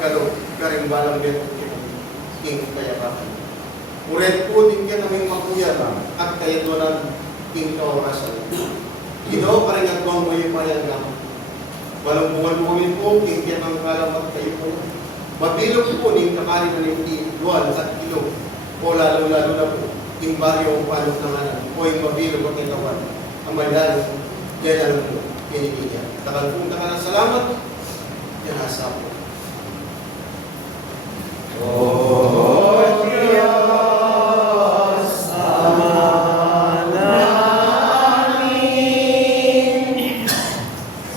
Kalau karimbalang beto king kayakapan. Uret po din ka naming makuyama at kaya doon king kaorasan. Ino paringat bang mo yung payagam. Walang bungan po king kaya ng kalamat kayo po. Mabilog po ning kakarin na ng dual at ilog. O lalo-lalo na po yung baryo o palog ng anak o yung mabilog at ikawan. Ang mayalan, yan ang pinigilya. Takalpong ka na salamat. Yan asa po. Oh Diyos, Ama namin,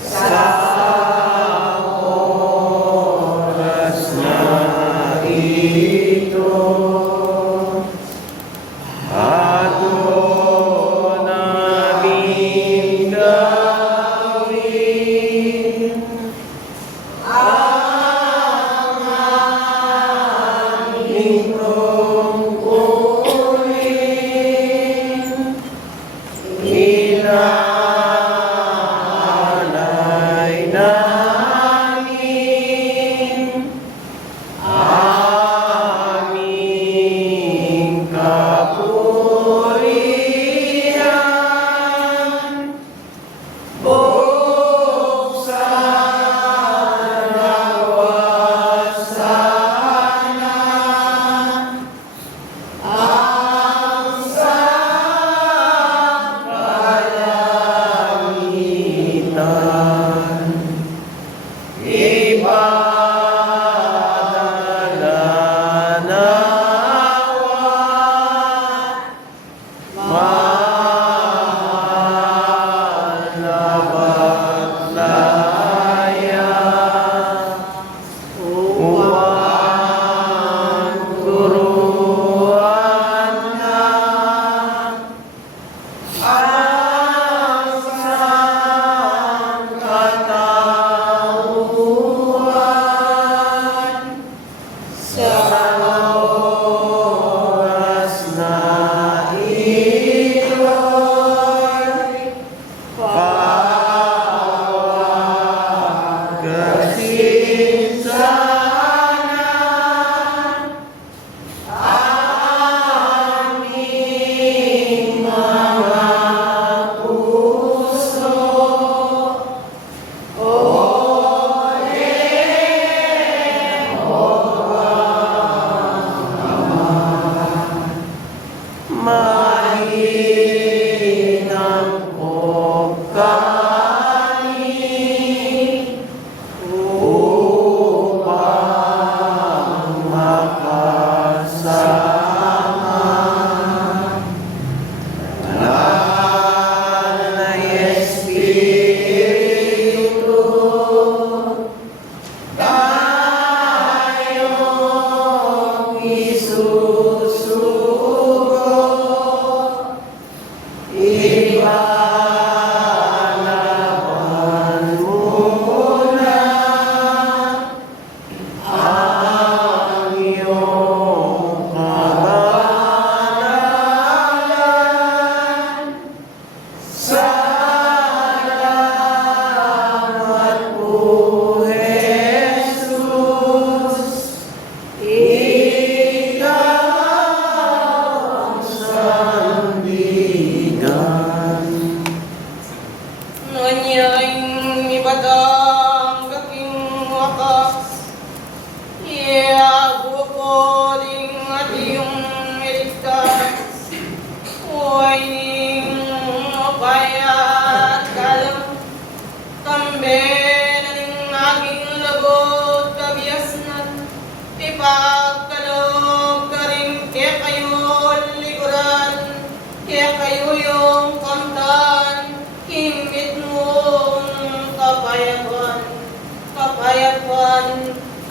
sa oras na ito, ato namin gawin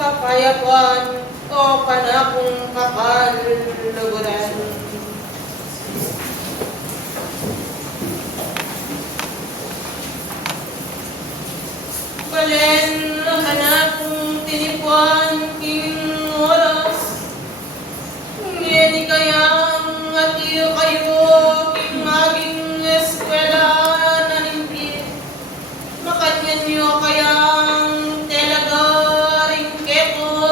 kapayapan o panakong kapanluguran. Balen, hanapong tinipuan king oras, ngeni kayang atiyo kayo king aging eskwela na nimpi, makanyan nyo kayang telagaring kepo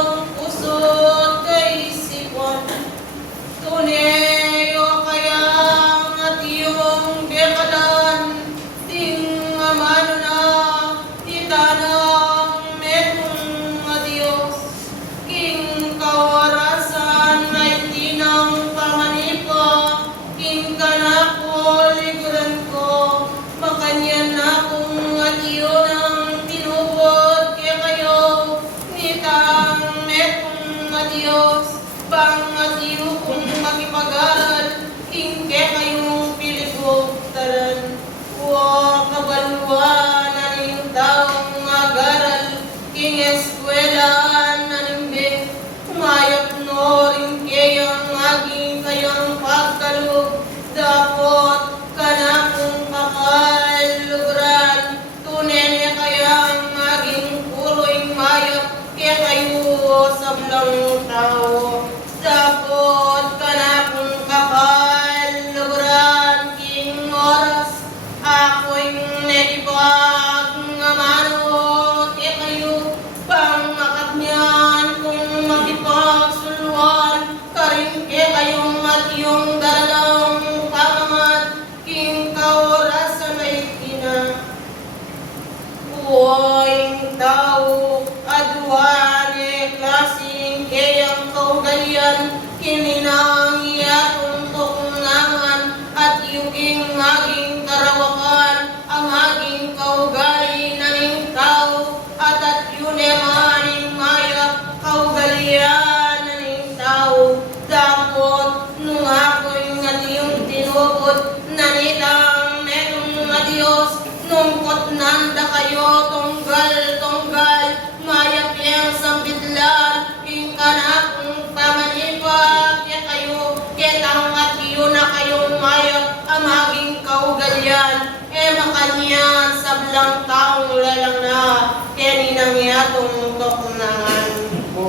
Itang metong na Diyos, pangatiyo kung magipag-aral, hingke kayong pilipugtaran. Huwag kabaluan na rin taong mag-aral, king eskwela na rin humayap no rin kayang aging kayang pagkalog, dapat ka na kung kakalugran, tunene kayang aging puro'y mayap, kaya kayo sablang tao. Dapat ka na kung kakalugran, king oras, ako'y nagibag nga mano, kaya kayo pangakat niyan kung magipagsulwan, karin kaya kayong matiyong dalalang pangamat, king kaorasan ay tina. Buhay tao, aduane, klaseng kayang kaugalian, kininang iyatong tukunangan, at yung aging karawakan, ang aging kaugali na ning tao, at yun emaning mayap, kaugalian na ning tao. Dapat nung ako'y ngatiyong tinukod, nanitang metong na Diyos, nungkot nanda kayo, tunggal, mayap yang sambitlan, ingkanak kung pamanipa, kaya kayo, ketang at yun na kayong mayap, ang maging kaugalian, makanyan, sablang taong lalang na, kaya ninang yatong tukunangan.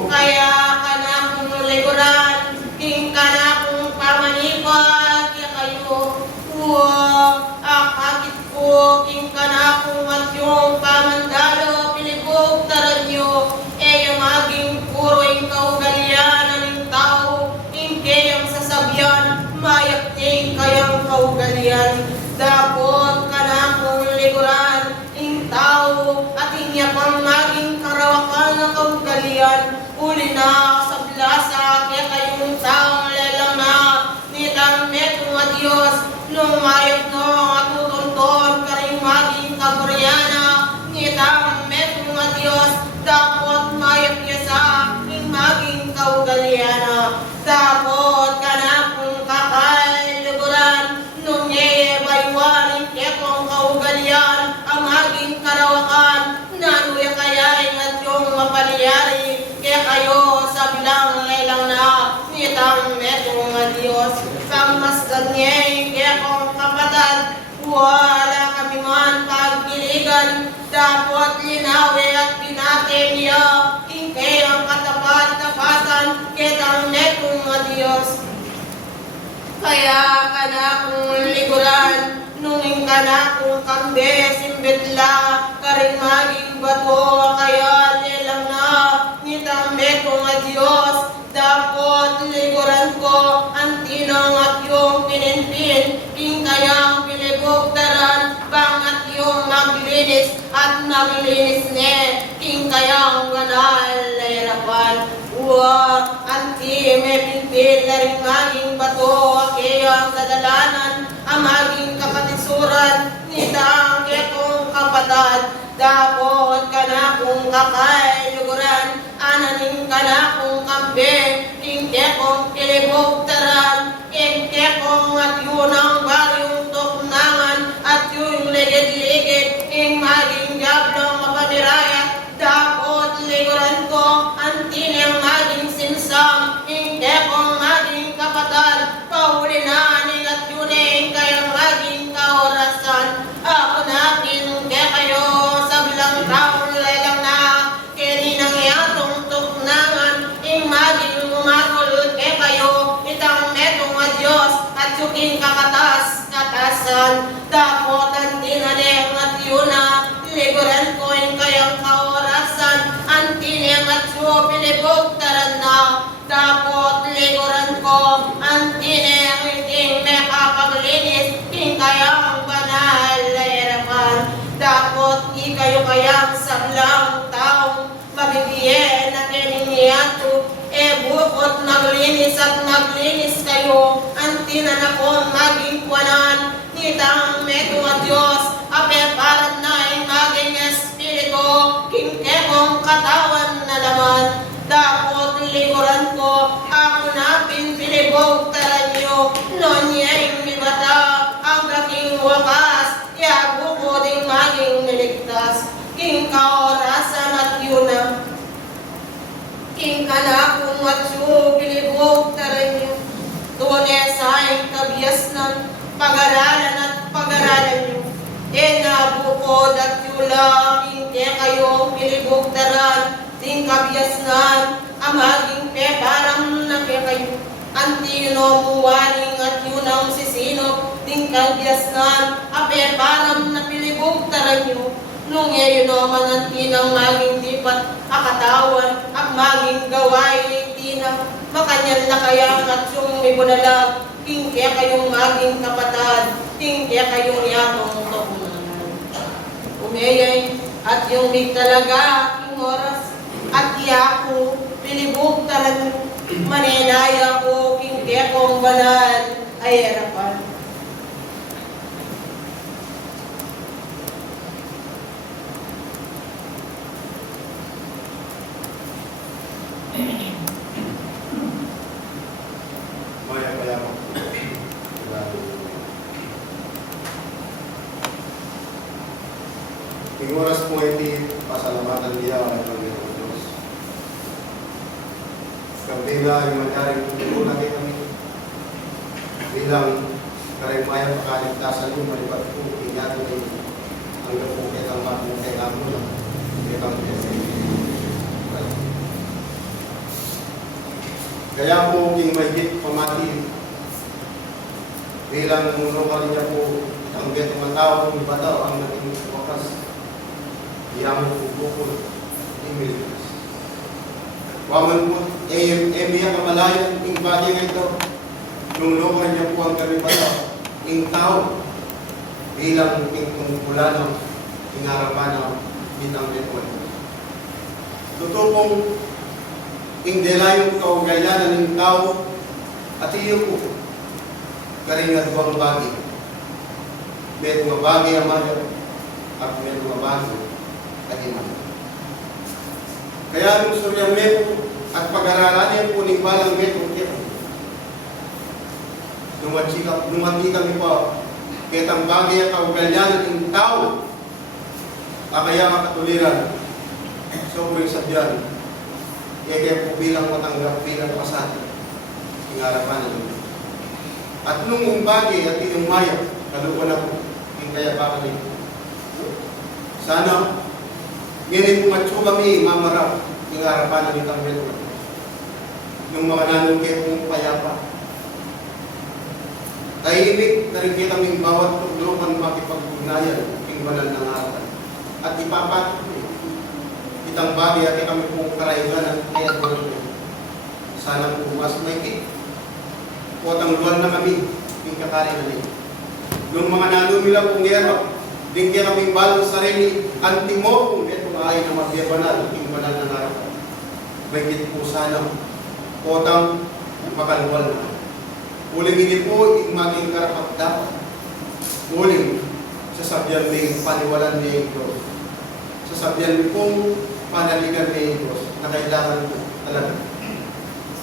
Kaya ka na kung liguran, king ka na kung pamanipa, kaya kayo, akakit ko, king ka na kung at yung pamandalo, pilipugtaran nyo, yung maging puro'y kaugalian ng tao, hindi yung sasabyan, mayap ting kayang kaugalian. Dapat ka na kung liguran, ing tao, at inya pang maging karawakan ng kaugalian, uli na sa blasa, kaya kayong taong lelang na, nitang metong at Diyos, lumayot no at tutunton, karing maging kaburyana, nitang metong at Diyos, dapat mayat niya sa aking maging kaugaliana. Dapat ka na kung kakailuguran, nung baywanin kekong kaugalian, ang maging karawakan, nanuya kayain at yung mapaliyari, kaya kayo sa bilang lelang na, nitang metong at Diyos, pangmasdan niya, kekong kapatad, wala kami man pagkiligan, dapat linawi at pinake niya, hingkay ang katapat-tapatan, ketang netong na Diyos. Kaya ka na kung liguran, nunging ka na kung kambe, simbitla, karing maging bato, kaya nilang na, nitang netong na Diyos, dapat liguran ko, ang tinong at yung pininpin, king kayang pilibugtaran, bangat yung maglinis at maglinis ne, king kayang ganal na hirapan. Anti may pinpil na rin maging bato, kayang kadalanan, ang maging kapatisuran, nitang kekong kapatad, dapat ka na kung kakailuguran, ananing ka na kung kambe, hindi kong kilibugtaran, hindi kong at yun ang baryong tuknangan, at yung ligid-ligid, ing maging gablong mapamiraya, dapat liguran ko, antin ang maging sinsam, hindi kong maging kapatad, pauli na ning at yun kayang maging kaorasan, ako natin kaya kayo, sablang taon lelang na, kininang yatong tuknangan, ing maging umatulod kaya kayo, itang metong a Diyos, at yuking katasan, dapat ang tinaneng at yun na, liguran ko ing kayang kaorasan, antineng at yu pilibugtaran na, dapat liguran ko, antineng iting mekapaglinis, ing kayang banal na hirapan, dapat ikayo kayang sablang taong mabibigyan na kiningiyato, bukot naglinis at naglinis kayo, antinan akong maging kwanan, nitang meto at Diyos, apeparat na ing maging espiritu, kingkekong katawan na laman. Dapot likuran ko, ako na pinpilibog taranyo. Noon niya'y mibata, ang dating wakas, yago ko ding maging niligtas. King kaorasan at yuna, king kanakong matyo, pilibog taranyo. Tunesay kabias ng pag-aralan at pag-aralan nyo. Nabukod at yula, hindi kayo pilibog taran. Ting kabiasnan, amaging peparang na kayo. Antino muwaling at yunang sisino. Ting kabiasnan, apeparang na pilibog taran nyo. Nung yayo naman ang tinang maging dipat, akatawan, at maging gaway tina. Makanyal na kaya at yung ibunalag, ting kaya kayong maging kapatad, ting kaya kayong yatong kapunan. Umeyay at yung big talaga, king oras, at iyaku, pilibog talan, manenaya ko, king kaya kong banal, ay erapan. Maya-maya mo. Yung oras po hindi pasalamatan niya ang Panginoon Diyos. Kabila yung mangyaring tutulong natin kami. Bilang karimaya pakaligtasan yung malibat po, inyato na yun. Hanggang po kitang matungkay nga mo lang. Kitang kaya po king mahigit pamati bilang nunukal niya po ang get matao ng bataw ang naging wakas iyang bukol imiligtas. Waman po biya kamalayan ing bagay ito nunukal niya po ang kami bataw ing tao bilang ing tungkulan ing harapan ng bitang network. Totoo pong ing delayong kaugalyanan ng tao at iyo po karingat buwang bagay. May mga bagay ang mayo at may mga bagay at iman. Kaya nung suryang mepo at pag-aralan po ng balang mepo kito. Lumati kami po kitang bagay at kaugalyanan ng tao kaya makatuliran. So kung yung sabyan kaya po bilang matanggap bilang pasado yung harapan nyo. At nung yung bagay at yung maya, naluwa na po, yung kaya baka nito. Sana, ngayon po matyo kami mamarap yung harapan ng itang meto. Nung mga nanungkit pong payapa. Tahimik na rin kita kaming bawat tuglokan makipag-ugnayan yung banal ng harapan. At ipapatok po itang bagay at kami pong karayugan at kaya po sana po mas may kit. O tangluan na kami yung kakari na nito. Nung mga nanumila pong gera, bigyan kaming balong sarili, antimo kung ito ay na magyabanal, yung banal na harapan. May kit po sana. O tang makalwal na. Uling hindi po yung maging karapat dapat. Uling sasabihan may paniwalan ni Diyos. Sasabihan pong panaligan ni Diyos na kailangan po talaga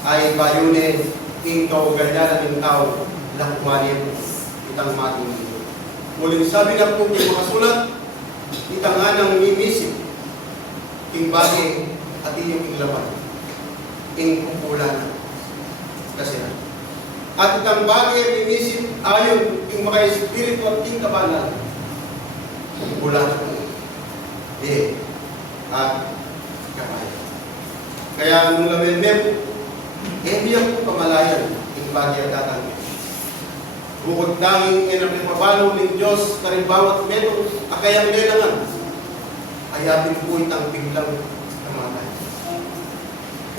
ay bayunin yung kaugalyanan ng tao na kumanin itang mating dito. Muling sabi na po yung mga sulat, itang nga ng mimisip yung bagay at yung laman yung kumpulan kasi na. At itang bagay mimisip ayon yung mga espiritu at yung kabanan kumpulan po. At kamay. Kaya nung lamin po, hindi po kamalayan yung bagay at tatang. Bukod tanging inapipabalo ng Diyos karing bawat meto, akayang nilangan, ayatin po itang biglang kamatay.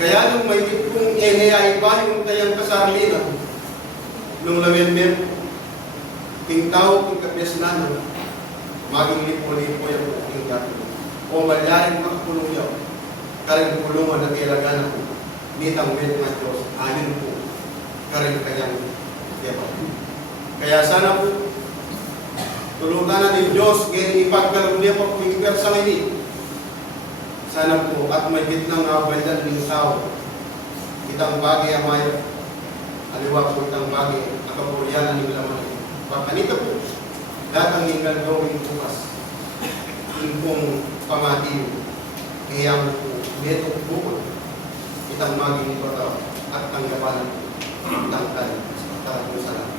Kaya nung may kitpong ay ba yung kayang kasarlinan, nung lamin po, ting tao kung kapiasnan, maging lipo-lipo yung gato. O malyaring makapulong yaw, karing pulungan na kailangan po, nitang met ng Diyos, ayon po, karing kayang diba. Kaya sana po, tulungan na ni Diyos, ngayon ipagkalong niya po yung sa ngayon. Sana po at may gitnang abaydan ng tao. Itang bagay amayo. Aliwa po itang bagay. Nakapuryanan ng laman. Pakanito po. Lahat ang ingal gawin bukas. Yung pong pamatiyo. Kaya mo po. Neto bukod. Itang maging ito daw. At tanggapan. Itang kali. Salamat.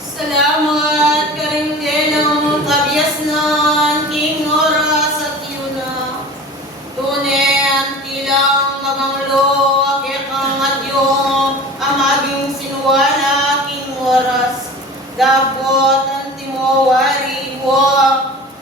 Salamat karinggelang kabiasnan king oras at yuna. Tunen tilang kamanglo akekang at yung amaging sinuwala king oras. Dapot ang timowari ko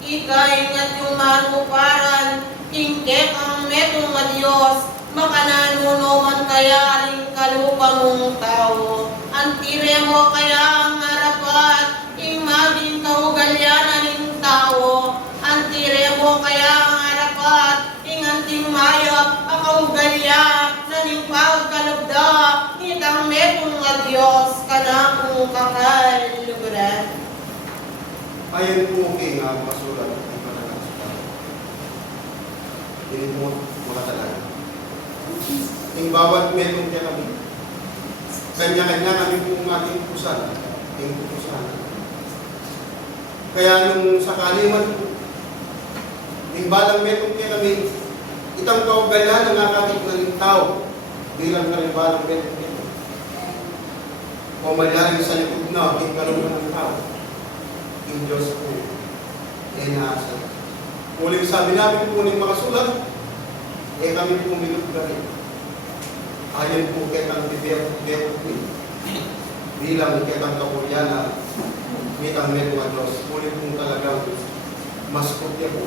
ikay at yung manuparan king kekang metong at Diyos. Makananunuman kaya rin kalupang mong tao. Antire mo kaya ang harapat, ing maging kaugalyanan ng tao. Antire mo kaya ang harapat, ing anting mayap, ang kaugalyan, na ning pagkalubda, itang metong nga Diyos, kanakong kakalugran. Ayon po king masulat ng pananasal. Hindi mo mga talaga. Yung bawat metong kaya kami. Kanya-kanya kami pong ating pusan. Yung pusan. Kaya nung sakali man po, yung balang metong kaya kami, itang kaugalan ng akatik ng tao bilang balang metong kaya. O malyaring sa likod na, yung kalungan ng tao. Yung Diyos po, inaasa. Muling sabi namin po ng mga sulat, kami po minugdarin. Ayon po kay kang Bibero bilang kay kang Kapuryana, mitang metong Diyos, muli pong talagang mas kopya po.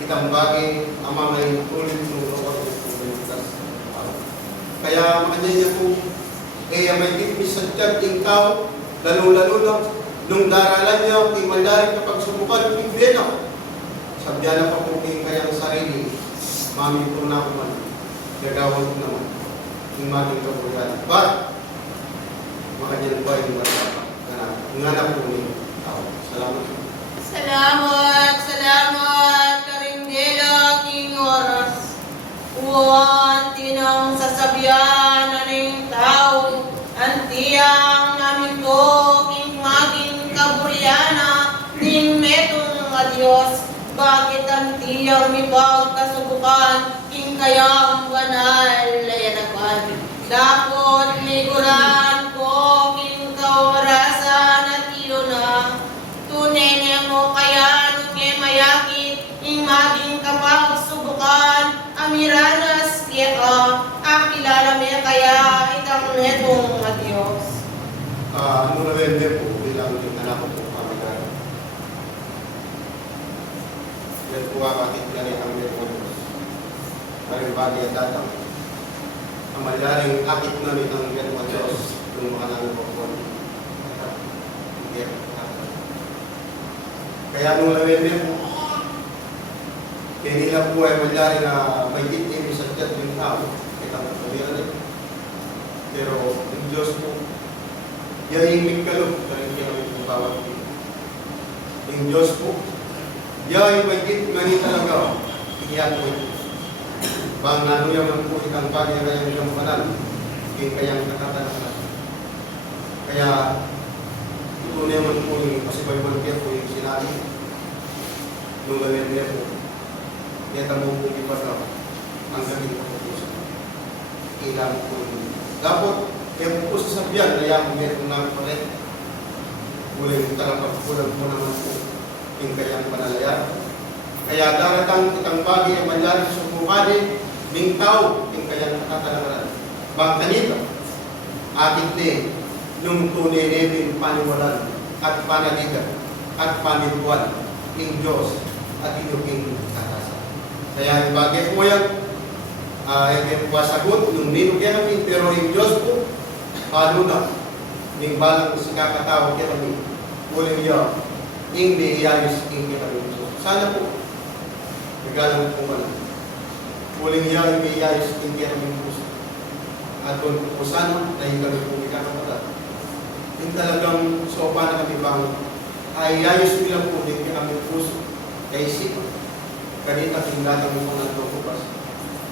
Itang bagay, ang mga ulit ng lawag ng kaya makanya niya po, kaya may ditmis sa tiyag tao, lalo-lalo na, nung daralan niya, imandarin kapag sumukan, ibigyan. Sabya na pa po kayang sarili, mami po na ako man, gagawin ko naman, yung maging kapuryana. But, makanya ba yung nga po ni tao. Salamat. Salamat, karinggela, king oras. Uwan, tinang sasabihan na ng tao, antiyang namin to, king maging kaburyana, ning metong nga Diyos. Bakit ang tiyang mipagkasubukan, king kayang banal layanapan. Dapat liguran ko, king kaorasan at iyo na. Tunene mo kaya nung mayakit, ing maging kapagsubukan, amiranas kaya akilala me kaya itang netong nga Diyos. Ano na rin po, bilang yung anak ko po kami na. Yan po ang ating ganit ang netong Diyos. Maring bagay at datang. Ang malaring akit namin ang netong Diyos, yung mga nangungkon. Kaya nung lawin niya po, kaya nila po ay malaring may itim sa diyat yung tao. Kita po po yan. Pero yung Diyos po, yahimik kalog, kaya hindi kami po bawat po. Yung Diyos po, yahimik may itim mani talaga, iyan po ito. Bang nanuyaman po itang bagay kayang siyang panal, yung kayang nakatalaga. Kaya, ito naman po yung pasibay-ban po yung sinabi. Nung gawin niya po, kaya tamo po iba na ang galing po po siya. Kailangan po yung dapat, kaya po sa sabihan, kaya po meron namin pa rin. Muli yung talapagpunan po naman po yung kayang panalaya. Kaya daratang itang bagay ang mangyari sa kumukali, ning tao, yung kayang nakatalagaran. Bang kanito, ating din, nung tunay namin paniwalan at panaligan at panituan ng Diyos at inyong katasa. Kaya yung bagay po yan, hindi po sagot nung ninugyan kami, pero yung Diyos po, palo na, ng balang si kakatawag kaya kami, uling niya, yung niyayos yung kami. Sana po, nagalang po man, uling niya yung niyayos yung kami puso. At kung po sana, dahil kami po ikakapatad. Yung talagang sopa na kami bang ay ayos nila po din kami puso kay isip kanita tinglatang mo ng tukupas,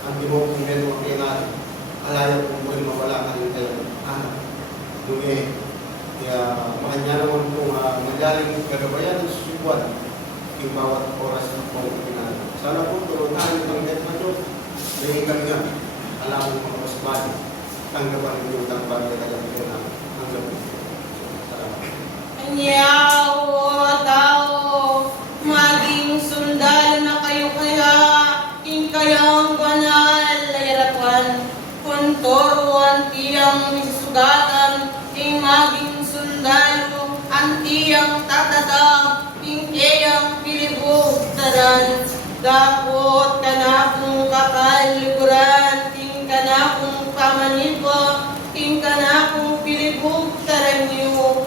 ang tibok ng meron ang kailangan, alayaw kung mo rin mawala ka rin kayo, anak. Dumi, kaya makanya naman kung magaling kagabayan ng susubuan, yung bawat oras na po ang kailangan. Sana po, turunahan yung net na Diyos, may kami nga, alam mo mga kasbali, tanggapan yung tangbag na kagabayan na hanggang po. Salamat. Anyaw, tao, maging sundalo na kayo kaya, kayang banal na yaratuan, kontoruan tiyang misugatan, maging sundalo, antiyang tatatang, kayang pilibugtaran, dapot ka na kung kakaliguran, ka na kung kamanipa, ka na kung pilibugtaran niyo,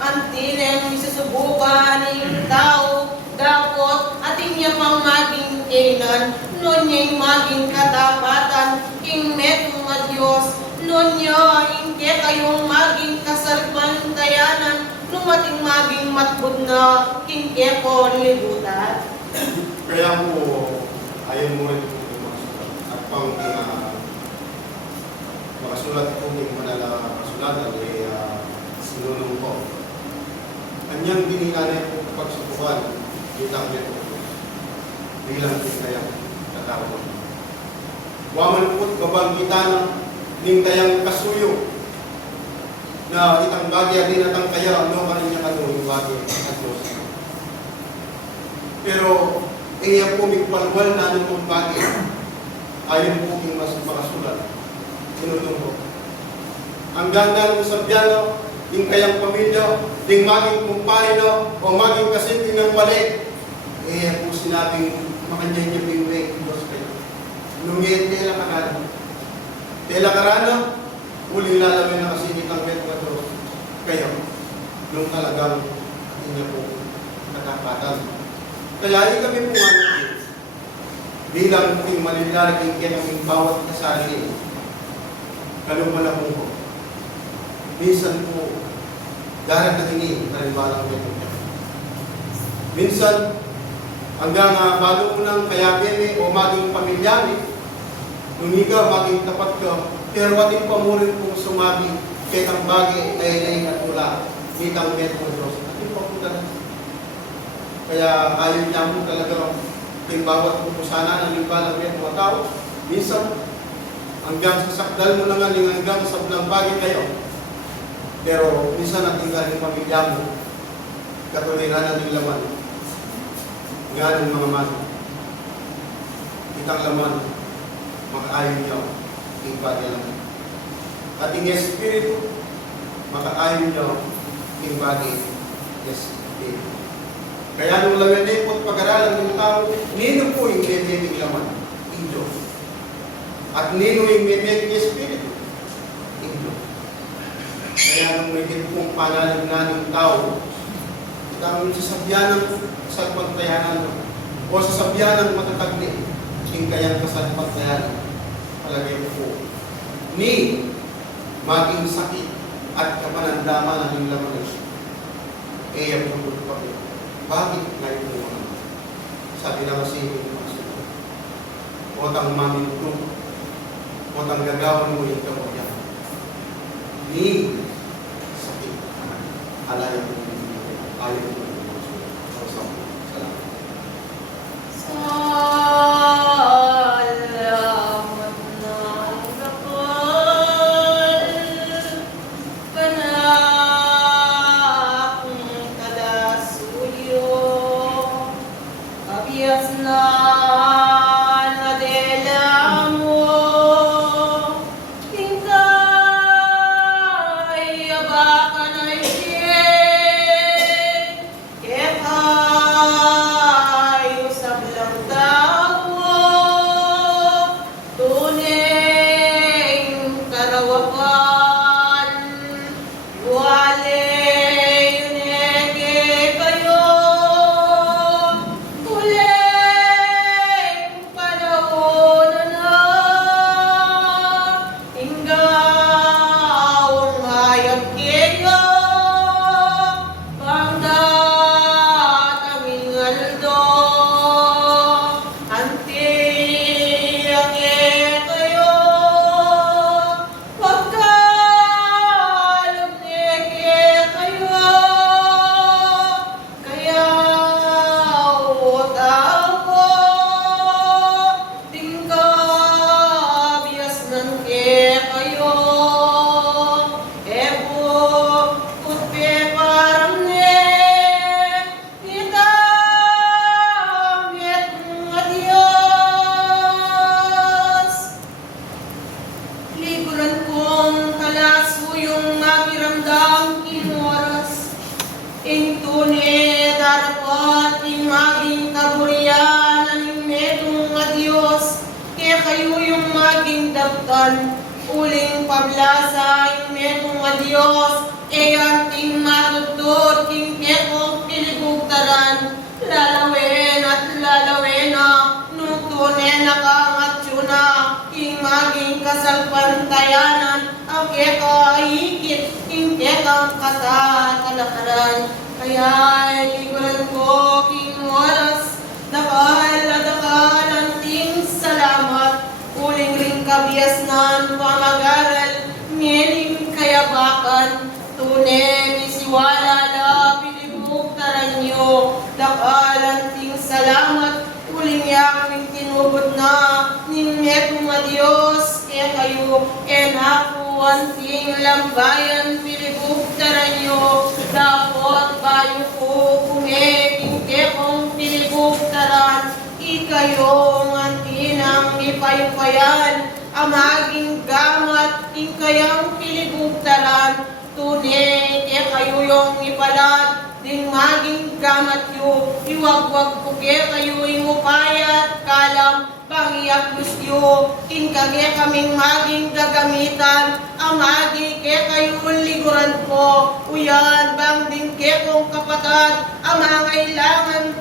antileng susubukan ng tao, dapat ating niya pang maging kainan, nun niya'y maging katapatan, king metong Diyos, nun niya, hindi kayong maging kasarbantayanan, numating maging matbud na, hindi ko libutan. Kaya mo, ayaw mo rin at pang makasulat ko yung manala kasulatan ay sinulong ko. Kanyang dinilanay ko pagsubukan kitang nito bilang kitayang tatawag. Waman po't babang kita ng tayang kasuyo na itang bagay din atang kaya ano kaninya kanong bagay at Diyos. Pero iya po may palwal na anong bagay ayon po yung mas makasulat. Sinulong ko. Ang ganda ng sabyano, yung kayang pamilya, yung maging kumpare no, o maging kasipin ng balik, po sinabing makanya niya bingwek, Diyos kayo. Nungit tela karano. Tela karano, uling lalawin na kasi kitang bet na Diyos kayo. Nung talagang hindi po katapatan. Kaya hindi kami po bilang yung malilaking kinaming bawat kasali, kaluman ako po. Minsan po, daradatingin na rin balang meron niya. Minsan, hanggang bago mo nang kaya bebe o maging pamilyari, numiga, maging tapat ka, pero ating pamurin kong sumabi, kitang bagay, laylay at mula, kitang metro Diyos, ating papunta na. Kaya ayaw niya mo talaga, yung bawat pupusana ng balang metro tao, minsan, hanggang sa sakdal mo na nga, hanggang sa belang bagay kayo, pero minsan natin galing pamilya mo, katuliran ng laman, galing mga man, kitang laman, makaayon niyo, iba niya lang. Ating espiritu, makaayon niyo, iba niya, espiritu. Kaya nung lawin po at pag-aralan ng tao, nino po yung bebebing laman? In Diyos. At nino yung bebebing espiritu? In Diyos. Kaya nung may pong panalig na ng tao, ang sasabyan ng salpagtayanan o sasabyan ng matatagli, yung kayang kasalpagtayanan, palagay po, ni maging sakit at kapanandama ng laman ng siya. Eh, ang tungkol pa rin. Bakit ngayon po naman? Sabi na kasi yung mga otang maminto, otang gagawan mo yung kapagyan. Ni sakit, alayo mo yung ayaw mo yung mga salamat. Salamat ng kapal, panakong kadasuyo, kabias na nadela mo, tingkay abakan ay kaburian ng medong nga Diyos, kaya kayo yung maging daptan, uling pablasa yung medong nga Diyos, eyan ting matutod, king kekong pilibugtaran, lalawin at lalawin na, nung tunay na kangatsuna, king maging kasalpantayanan, ang kekaikit, king kekang kasakalakaran. Kaya liguran ko, king oras, dakal ting salamat, uling ring kabiasnan, pamag-aral, ngiling kayabakan, tunay misiwala na pinibugtaran nyo, dakalan ting salamat, uling yaking tinubod na, ninmet mga Diyos, kaya kayo, enakuan ting lambayan, pinibugtaran nyo, dapat bayo ko, kumeking kekong pinibugtaran, ikayong antinang ipayupayan, amaging gamat, ikayang pilibugtaran, tunay, kaya kayo yung ipalad, din maging gamat yu, iwagwag ko kaya kayo imupayat, kalam, pangiyak yu, inkagya kaming maging gagamitan, amagi kaya kayo liguran ko, uyan, bang din kaya kong kapatad, amangailangan,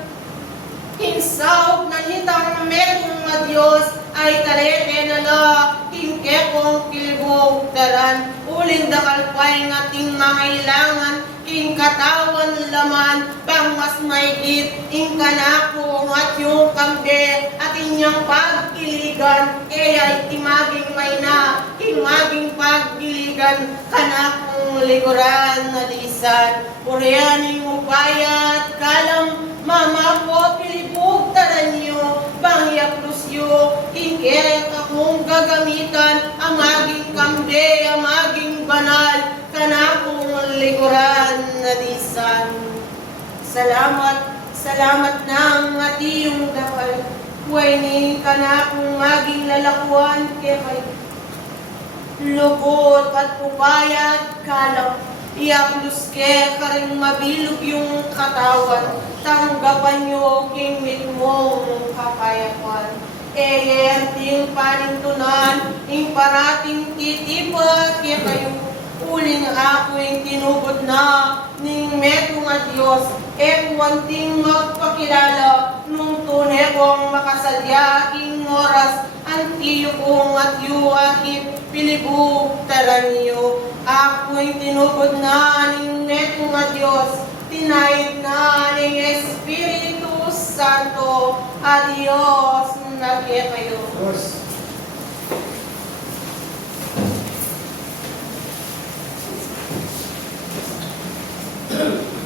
kinsaog na hitang merong nga Diyos ay talete na la, kingkekong kilibog taran, uling dakalpay ng ating mangailangan, king katawan laman, bang mas maigit, ing kanako at yung kambe, at inyang pagkiligan, kaya itimaging may na, imaging pagkiligan, kanakong liguran na lisan, purianing upayat, kalam, mama ko, pilibugtaran nyo, bang yakrus nyo, kingkerek akong gagamitan, ang maging kamde, ang maging banal, kanakong likuran na disan. Salamat ng atiyong dakal, huway ni kanakong maging lalakuan, kekay lukot at upayat, kalam, iaplos ke karing mabilog yung katawan, tanggapan nyo king mitmong kakayapan. Eyen ting panintunan, ing parating titipat, kaya kayo uling ako yung tinubod na, ning meto nga Diyos, wanting magpakilala, nung tunay kong makasadya, king oras, antiyo kong at yuakit, pilibugtaran niyo. Ako'y tinubod na ning neto nga Diyos, tinayid na ning Espiritu Santo, adios, nagkaya kayo. Yes.